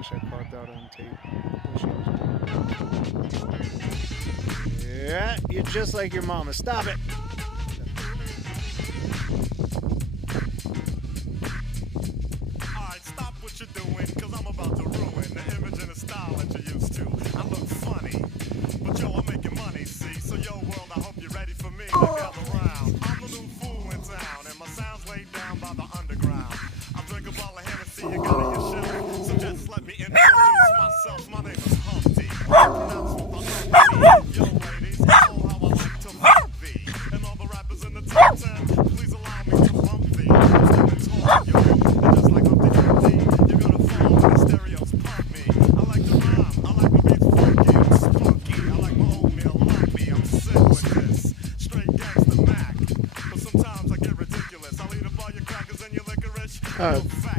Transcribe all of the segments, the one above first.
wish I caught that on tape. What she was doing. Yeah, you're just like your mama. Stop it. Alright, stop what you're doing, cause I'm about to ruin the image and the style that you're used to. I look funny, but yo, I'm making money, see? So yo, world, I hope you're ready for me. Now gather round. I'm the new fool in town, and my sound's laid down by the underground. I drink a bottle of Hennessy, you got it yourself. So just let me introduce myself. My name is Humpty. Pronounced with the Humpty. Yo, ladies, know how I like to funk thee. And all the rappers in the top 10, please allow me to bump thee. I'm still tall, yo. And just like Humpty Dumpty, you're gonna fall when the stereos pump me. I like to rhyme, I like my beats funky and spunky. I like my oatmeal lumpy, I'm sick with this. Straight gangsta Mac. But sometimes I get ridiculous. I'll eat up all your crackers and your licorice.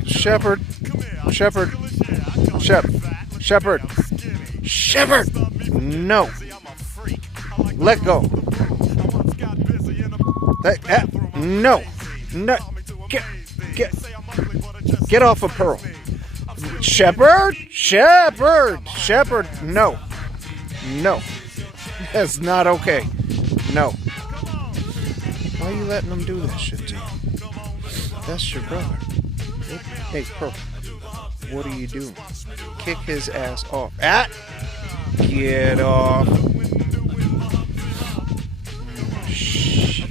Shepherd. Shepherd. Shepherd. Shepherd. No. Let go. No. No. Get off of Pearl. Shepherd. Shepherd. Shepherd. No. No. That's not okay. No. Why are you letting them do this shit to you? That's your brother. Hey, Pearl. What are you doing? Kick his ass off. Get off. Shit.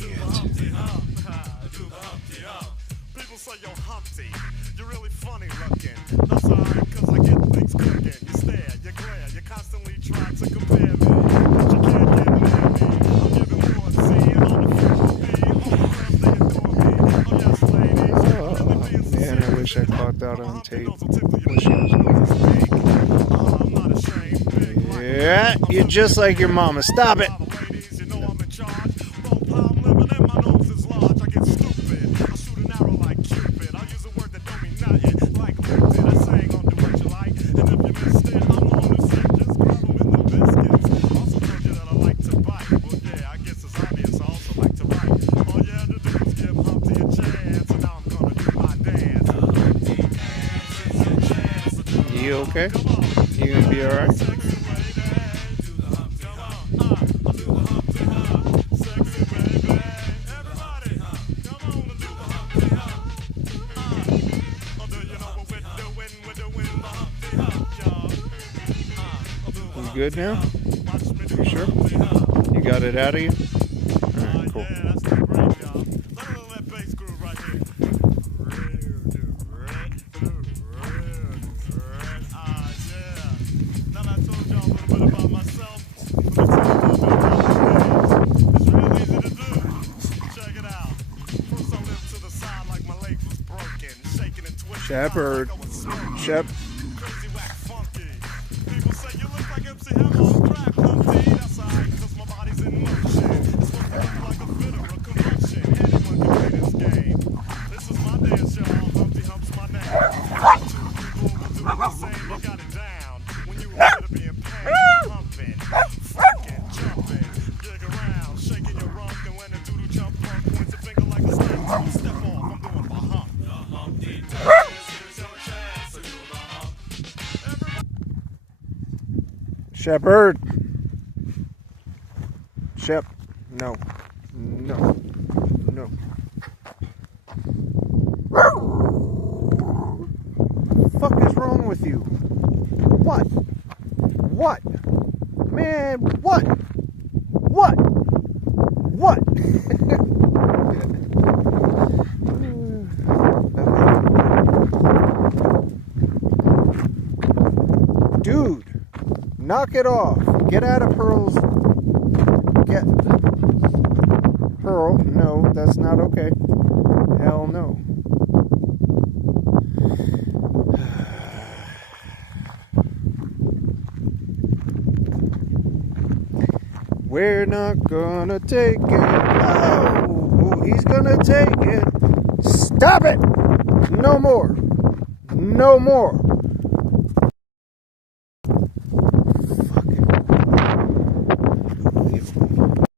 People say, yo, Humpty, you're really funny looking. That's alright, cause I get things cooking. You stare, you glare, you constantly try to compare me. But you can't get near me. I'm giving more C and all the food me. All the girls, they adore me. Oh, yes, ladies. Really being sincere. Man, I wish I caught that on tape. Yeah, you're just like your mama. Stop it. You okay? You gonna be alright? You good now? You sure? You got it out of you? Alright, cool. Shepherd. Shepherd. Shepherd. Shep. No. No. No. What the fuck is wrong with you? What? What? Man, what? What? What? Dude. Knock it off. Get out of Pearl's. Get. Pearl, no, that's not okay. Hell no. We're not gonna take it. Oh, he's gonna take it. Stop it! No more. No more.